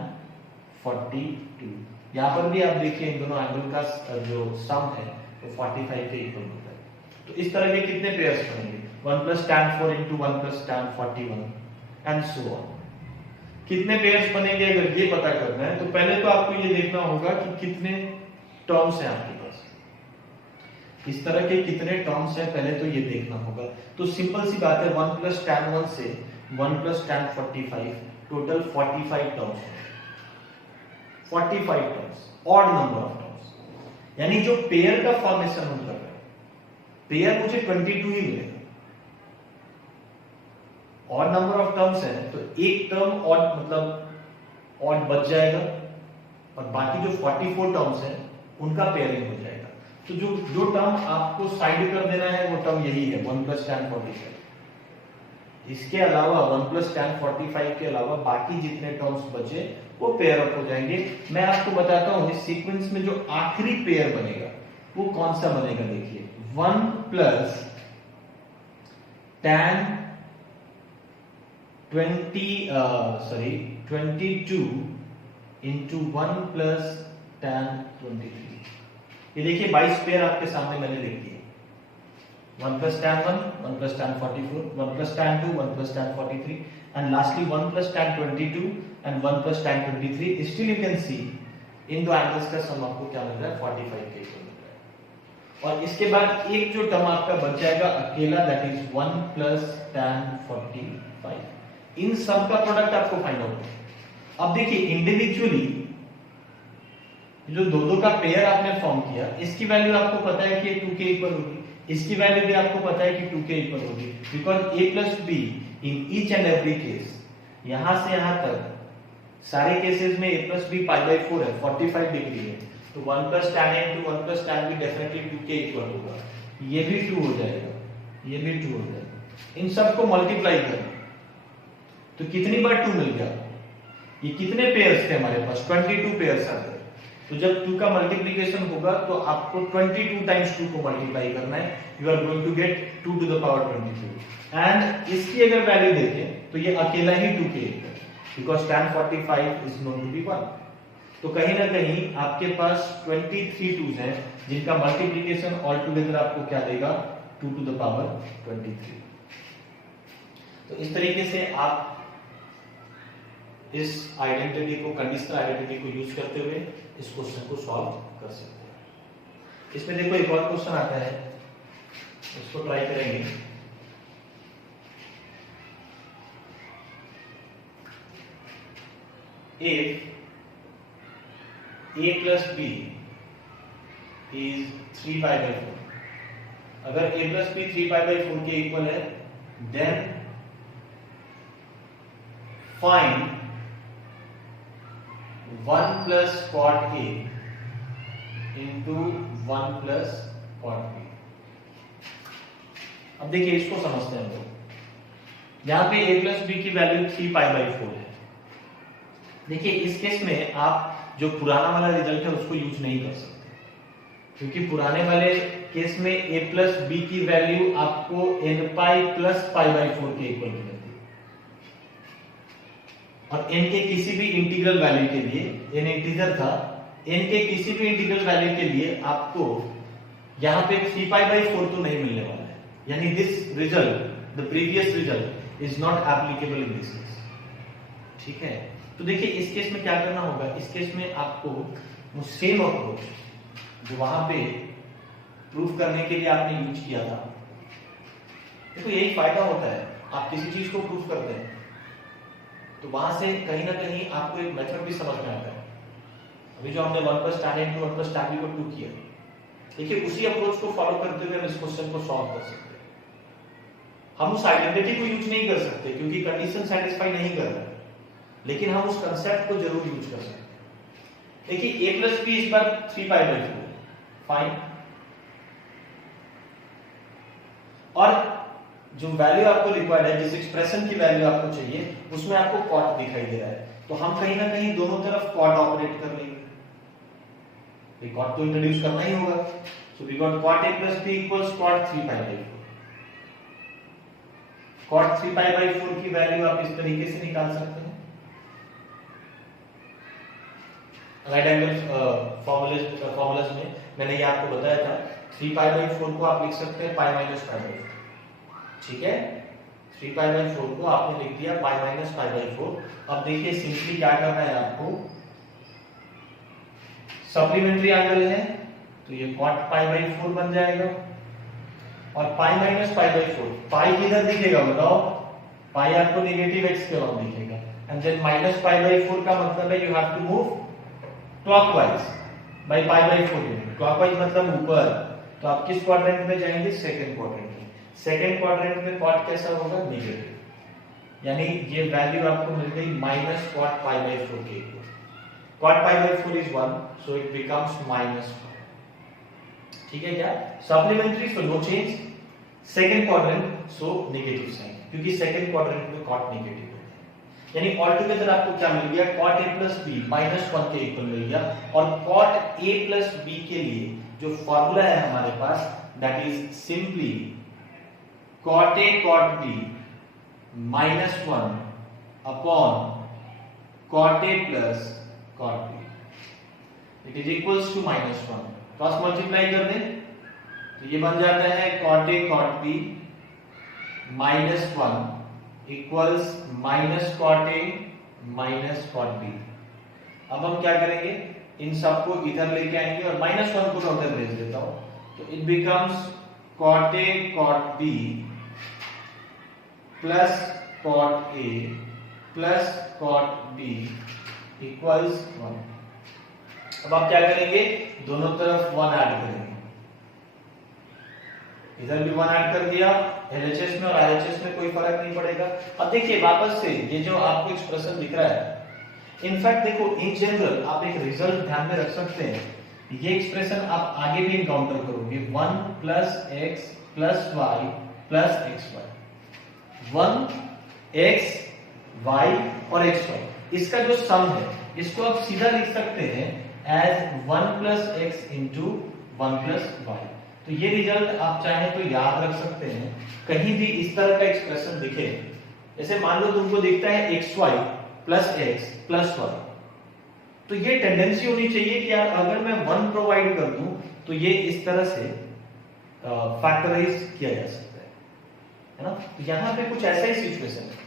42, यहाँ पर भी आप देखिए इन दोनों एंगल का जो सम है वो 45 के इक्वल होता है। तो इस तरह के कितने पेयर्स बनेंगे, 1 plus tan 4 into 1 plus tan 41 and so on. कितने पेयर्स बनेंगे अगर ये पता करना है, तो पहले तो आपको ये देखना होगा कि कितने टर्म्स हैं आपके पास, इस तरह के कितने टर्म्स हैं, पहले तो ये देखना होगा। तो सिंपल सी बात है, 1 plus tan 1 से 1 plus tan 45, टोटल 45 टर्म्स हैं, 45 terms, odd number of terms, यानी जो पेयर का फॉर्मेशन हम कर रहे हैं, पेयर मुझे 22 ही मिलेगा। ऑड नंबर ऑफ टर्म्स है तो एक टर्म ऑड मतलब ऑड बच जाएगा और बाकी जो 44 टर्म्स हैं उनका पेयरिंग हो जाएगा। तो जो टर्म आपको साइड कर देना है वो टर्म यही है, 1 plus tan 45। इसके अलावा 1 plus tan 45 के अलावा बाकी जितने टर्म्स बचे वो पेयर अप हो जाएंगे। मैं आपको बताता हूं इस सीक्वेंस में जो आखिरी पेयर बनेगा वो कौन सा बनेगा। देखिए 1 plus tan 22 into 1 plus tan 23। ये देखिए 22 पेयर आपके सामने मैंने लिख दिए, 1 plus tan 1, 1 plus tan 44, 1 plus tan 2, 1 plus tan 43 and lastly 1 plus tan 22 and 1 plus tan 23। Still you can see इन दो एंगल्स का सम आपको क्या मिल रहा है, 45 के इक्वल मिल रहा है। और इसके बाद एक जो टर्म आपका बच जाएगा अकेला, दैट इज 1 plus tan 45। इन सब का प्रोडक्ट आपको फाइंड आउट है। अब देखिए इंडिविजुअली जो दो का पेयर आपने फॉर्म किया, इसकी वैल्यू आपको पता है कि 2 के इक्वल होगी, इसकी वैल्यू भी आपको पता है कि 2 के इक्वल होगी, because a plus b in each and every case, यहां से यहां तक सारे केसेस में a plus b pi by 4 है, 45 डिग्री है, तो 1 plus tan a into 1 plus tan b definitely 2 के इक्वल होगा। ये भी 2 हो जाएगा, ये भी 2 हो जाएगा। इन सबको मल्टीप्लाई करें तो कितनी बार 2 मिल गया, ये कितने पेयर्स थे हमारे पास, 22 पेयर्स आ गए। तो जब 2 का मल्टीप्लीकेशन होगा तो आपको 22 टाइम्स 2 को मल्टीप्लाई करना है, you are going to get 2 to the power 22। एंड इसकी अगर वैल्यू देखें तो ये अकेला ही 2 के equal, because tan 45 is known to be 1। तो कहीं ना कहीं आपके पास 23 2s हैं जिनका मल्टीप्लीकेशन ऑल टुगेदर आपको क्या देगा, 2 टू द पावर 23। तो इस तरीके से आप इस आइडेंटिटी को, कंडीशनल आइडेंटिटी को यूज करते हुए इस क्वेश्चन को सॉल्व कर सकते हैं। इसमें देखो एक और क्वेश्चन आता है, इसको ट्राई करेंगे। If a plus b is 3 pi by 4, अगर a plus b 3 pi by 4 के इक्वल है, then find 1 plus cot a into 1 plus cot b। अब देखिए इसको समझते हैं हम लोग। यहां पे a plus b की वैल्यू 3 pi by 4 है। देखिए इस केस में आप जो पुराना वाला रिजल्ट है उसको यूज नहीं कर सकते, क्योंकि पुराने वाले केस में a प्लस बी की वैल्यू आपको n pi plus pi by 4 के इक्वल मिलती है, और n के किसी भी इंटीग्रल वैल्यू के लिए, n इंटीजर था, n के किसी भी इंटीग्रल वैल्यू के लिए आपको यहाँ पे 3 पाई बाई 4 तो नहीं मिलने वाला है, यानी this result, the previous result is not applicable in this case. ठीक है, तो देखिए इस केस में क्या करना होगा, इस केस में आपको सेम अप्रोच जो वहां पे प्रूफ करने के लिए आपने यूज किया था, देखो यही फायदा होता है, आप किसी चीज को प्रूफ करते हैं तो वहां से कहीं ना कहीं आपको एक मेथड भी समझ में आता है। अभी जो हमने 1 plus tan A into 1 plus tan B को 2 किया, देखिए उसी अप्रोच को फॉलो करते हुए हम इस क्वेश्चन को सॉल्व कर सकते हैं। हम उस आइडेंटिटी को यूज नहीं कर सकते क्योंकि कंडीशन सेटिस्फाई नहीं कर रहा है, लेकिन हम उस कंसेप्ट को जरूर यूज कर सकते हैं। देखिए a प्लस बी इस बार 3 पाई बाई 4, फाइन, और जो वैल्यू आपको रिक्वायर्ड है, जिस एक्सप्रेशन की वैल्यू आपको चाहिए, उसमें आपको कॉट दिखाई दे रहा है, तो हम कहीं ना कहीं दोनों तरफ कॉट ऑपरेट कर लेंगे। कॉट तो इंट्रोड्यूस करना ही होगा, so we got cot a plus b equals cot 3 pi by 4। Cot 3 pi by 4 की वैल्यू आप इस तरीके से निकाल सकते हैं। राइट एंगल फॉर्मूलाज में मैंने ये आपको बताया था, 3 पाई बाई 4 को आप लिख सकते हैं पाई माइनस पाई बाई 4। ठीक है, 3 पाई बाई 4 को आपने लिख दिया पाई माइनस पाई बाई 4। अब देखिए सिंपली क्या करना है आपको, सप्लीमेंट्री एंगल है तो ये कॉट पाई बाई 4 बन जाएगा, और पाई माइनस पाई बाई 4, पाई किधर दिखेगा बताओ, पाई आपको नेगेटिव एक्स के ओर दिखेगा, and then minus pi by 4 का मतलब है you have to move clockwise by pi by 4 unit. Clockwise मतलब ऊपर, तो आप किस क्वाड्रेंट में जाएंगे, सेकंड क्वाड्रेंट में। सेकंड क्वाड्रेंट में कॉट कैसा होगा, नेगेटिव, यानी ये वैल्यू आपको मिल गई माइनस कॉट पाई बाई 4 के equal. Cot pi by 4 is 1, so it becomes minus 1। ठीक है क्या, supplementary so no change, second quadrant so negative sign, क्योंकि सेकंड क्वाड्रेंट में कॉट नेगेटिव, यानी ऑल टुगेदर आपको क्या मिल गया, cot a plus b minus 1 के इक्वल मिल गया। और cot a प्लस बी के लिए जो फॉर्मूला है हमारे पास, that is simply cot a cot b minus 1 upon cot a plus cot b, it is equals to minus 1। Cross multiply कर दें तो ये बन जाता है cot a cot b minus 1 equals minus cot a minus cot b. अब हम क्या करेंगे, इन सबको इधर लेके आएंगे और माइनस 1 को उधर भेज देता हूं, तो it becomes cot a cot b plus cot a plus cot b equals 1। अब आप क्या करेंगे, दोनों तरफ 1 ऐड करेंगे, इधर भी 1 ऐड कर दिया, LHS में और RHS में कोई फर्क नहीं पड़ेगा। अब देखिए वापस से ये जो आपको एक्सप्रेशन दिख रहा है, इनफैक्ट देखो इन जनरल आप एक रिजल्ट ध्यान में रख सकते हैं, ये एक्सप्रेशन आप आगे भी इनकाउंटर करोगे, 1 plus x plus y plus xy, 1 x y और xy, इसका जो सम है इसको आप सीधा लिख सकते हैं as 1 plus x into 1 plus y. तो ये रिजल्ट आप चाहे तो याद रख सकते हैं। कहीं भी इस तरह का एक्सप्रेशन दिखे, जैसे मान लो तुमको दिखता है x y plus x plus y, तो ये टेंडेंसी होनी चाहिए कि यार अगर मैं 1 प्रोवाइड कर दूं तो ये इस तरह से फैक्टराइज किया जा सकता है ना। तो यहाँ पे कुछ ऐसा ही सिचुएशन है,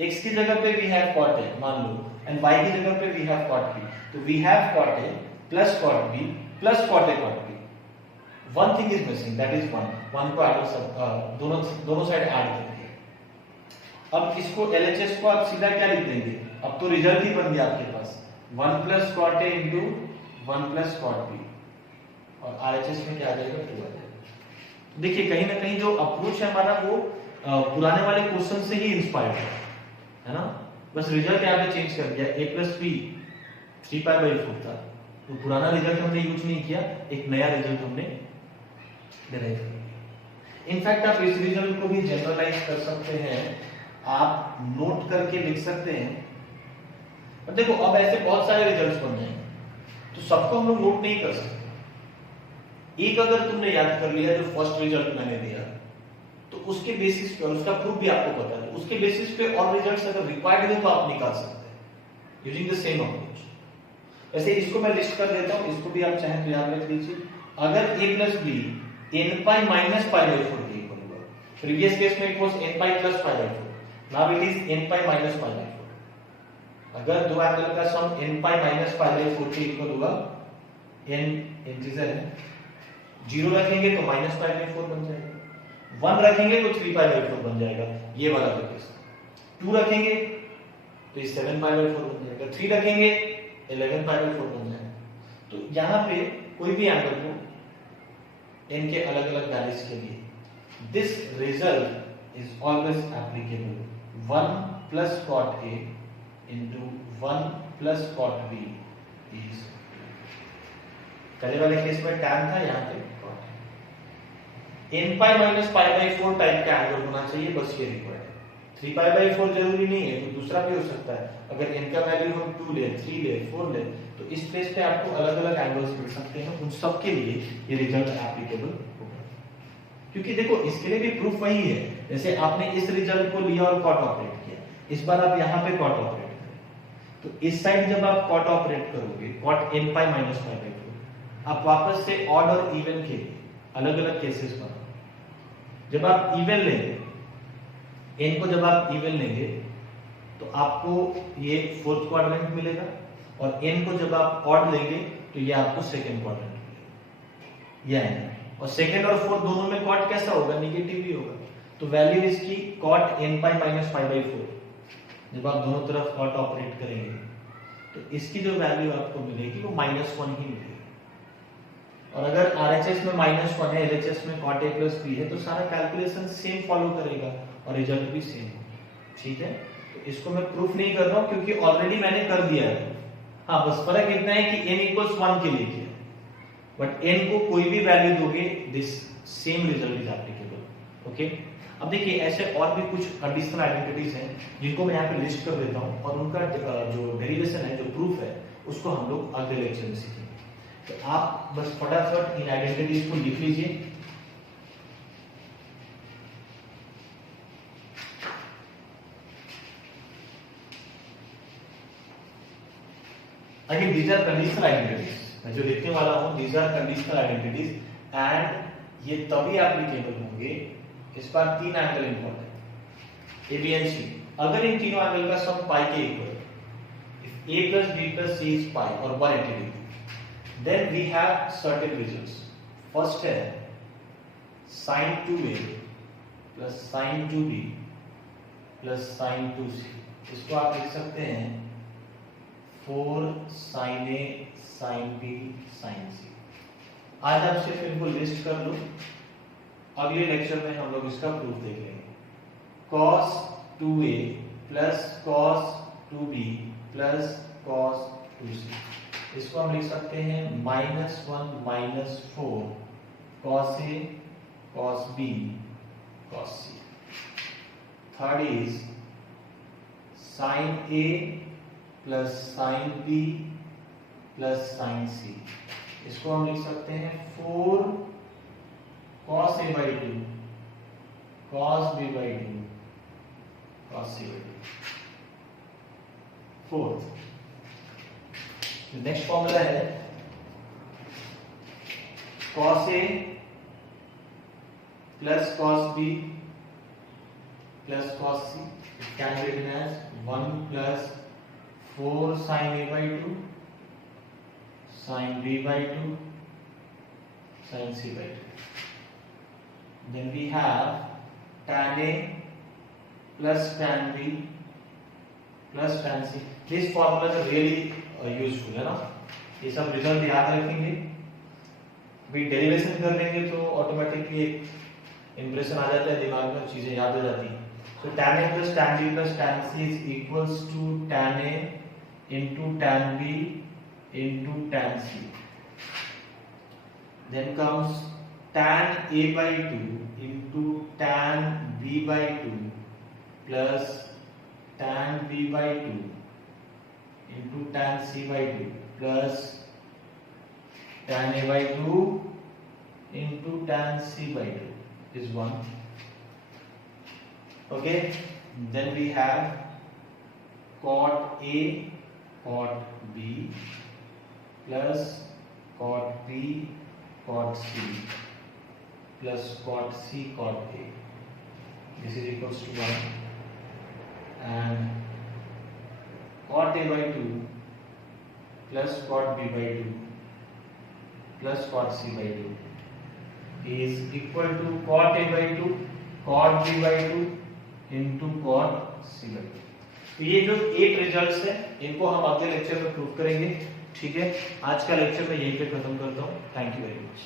x की जगह पे वी हैव cot a मान लो, एंड y की जगह पे वी हैव cot b। तो we have cot a plus cot b plus cot a cot b। One thing is missing, that is 1 को ऐड दोनों साइड ऐड करके। अब इसको LHS को आप सीधा क्या लिख देंगे, अब तो रिजल्ट ही बन गया आपके पास 1 plus cot a into 1 plus cot b, और RHS में क्या आ जाएगा 2 आ जाएगा। देखिए कहीं ना कहीं जो अप्रोच है हमारा वो पुराने वाले क्वेश्चन से ही इंस्पायर्ड है ना, बस रिजल्ट यहाँ पे चेंज कर दिया। a प्लस b 3π/4 था, तो पुराना रिजल्ट हमने यूज नहीं किया, एक नया रिजल्ट हमने डिराइव किया। इनफैक्ट आप इस रिजल्ट को भी जनरलाइज कर सकते हैं, आप नोट करके लिख सकते हैं। और देखो अब ऐसे बहुत सारे रिजल्ट्स बन जाएंगे, तो सबको हम लोग नोट नहीं कर सकते। एक अगर तुमने याद कर लिया जो फर्स्ट रिजल्ट मैंने दिया, तो उसके बेसिस पे, और उसका प्रूफ भी आपको पता है, उसके बेसिस पे और रिजल्ट्स अगर रिक्वायर्ड हो तो आप निकाल सकते हैं यूजिंग द सेम अप्रोच। ऐसे इसको मैं लिस्ट कर देता हूं, इसको भी आप चाहें तो याद रख लीजिए। अगर a plus b n pi minus pi/4 के इक्वल होगा, प्रीवियस केस में it was n pi plus pi/4, now it is n pi minus pi/4। अगर दो एंगल का सम n pi minus pi/4 के इक्वल होगा, n इंटीजर है, 0 रखेंगे तो माइनस pi/4 बन जाएगा, 1 रखेंगे तो 3π/4 बन जाएगा, ये वाला तो केस। 2 रखेंगे तो 7π/4 बन जाएगा, 3 रखेंगे 11π/4 बन जाएगा। तो यहाँ पे कोई भी एंगल को n के अलग अलग वैल्यूज के लिए, this result is always applicable. 1 plus cot a into 1 plus cot b is, पहले वाले केस में tan था, यहाँ पे cot है। n pi minus pi/4 type का एंगल होना चाहिए, बस ये रिक्वायर्ड है। 3π/4 जरूरी नहीं है, तो दूसरा भी हो सकता है। अगर n का वैल्यू हम 2 ले, 3 ले, 4 ले, तो इस प्लेस पे आपको अलग अलग एंगल्स मिल सकते हैं, उन सब के लिए ये रिजल्ट एप्लीकेबल होगा। क्योंकि देखो इसके लिए भी प्रूफ वही है, जैसे आपने इस रिजल्ट को लिया और कॉट ऑपरेट किया, इस बार आप यहाँ पे कॉट ऑपरेट करें, तो इस साइड जब आप कॉट ऑपरेट करोगे, cot n pi minus pi/4, आप वापस से ऑड और इवन के अलग अलग केसेस बनाओ। जब आप इवन लेंगे, n को जब आप इवन लेंगे तो आपको ये फोर्थ क्वाड्रेंट मिलेगा, और n को जब आप ऑड लेंगे तो ये आपको सेकंड क्वाड्रेंट मिलेगा, ये आएगा। और सेकंड और फोर्थ दोनों में कॉट कैसा होगा, निगेटिव ही होगा। तो वैल्यू इसकी cot n pi minus pi/4, जब आप दोनों तरफ कॉट ऑपरेट करेंगे तो इसकी जो वैल्यू आपको मिलेगी वो -1 ही मिलेगी। और अगर RHS में -1 है, LHS में cot a plus b है, तो सारा कैलकुलेशन सेम फॉलो करेगा और रिजल्ट भी सेम होगा। ठीक है, तो इसको मैं प्रूफ नहीं कर रहा हूं क्योंकि ऑलरेडी मैंने कर दिया है। हाँ, बस फर्क इतना है कि n equals 1 के लिए किया, बट n को कोई भी वैल्यू दोगे, this same result is applicable. Okay, अब देखिए ऐसे और भी कुछ एडिशनल आइडेंटिटीज हैं जिनको मैं यहाँ पे लिस्ट कर देता हूँ, और उनका जो डेरिवेशन है, जो प्रूफ है, उसको हम लोग अगले लेक्चर में सीखेंगे। तो आप बस फटाफट इन आइडेंटिटीज को लिख लीजिए। Again these are conditional identities, मैं जो लिखने वाला हूं these are conditional identities, and ये तभी एप्लीकेबल होंगे, इस बार 3 angle important, A B and C. अगर इन तीनों एंगल का सम पाई के equal, if a plus b plus c is pi और 180 degree, then we have certain results. First है sin 2a plus sin 2b plus sin 2c, इसको आप लिख सकते हैं 4 sin a sin b sin c। आज आप सिर्फ इनको लिस्ट कर लो, अगले लेक्चर में हम लोग इसका प्रूफ देख लेंगे। cos 2a plus cos 2b plus cos 2c, इसको हम लिख सकते हैं -1 -4 cos a cos b cos c। Third is sin a plus sin b plus sine C. इसको हम लिख सकते हैं 4 cos a by 2 cos b by 2 cos c by 2। Fourth, next formula है cos a plus cos b plus cos c, it can be written as 1 plus 4 sin a by 2 sin b by 2 sin c by 2। Then we have tan a plus tan b plus tan c। These formulas are really useful, है ना, ये सब result याद रखेंगे, भी derivation कर लेंगे तो ऑटोमेटिकली एक इंप्रेशन आ जाता है दिमाग में, चीजें याद हो जाती हैं। So tan a plus tan b plus tan c is equals to tan a into tan b into tan c। Then comes tan a by 2 into tan b by 2 plus tan b by 2 into tan c by 2 plus tan a by 2 into tan c by 2 is 1। Okay, then we have cot a cot b plus cot b cot c plus cot c cot a, this is equals to 1, and cot a by 2 plus cot b by 2 plus cot c by 2 is equal to cot a by 2 cot b by 2 into cot c by 2। तो ये जो 8 results है इनको हम अगले lecture में prove करेंगे। ठीक है, आज का लेक्चर मैं यहीं पे खत्म करता हूँ। Thank you very much.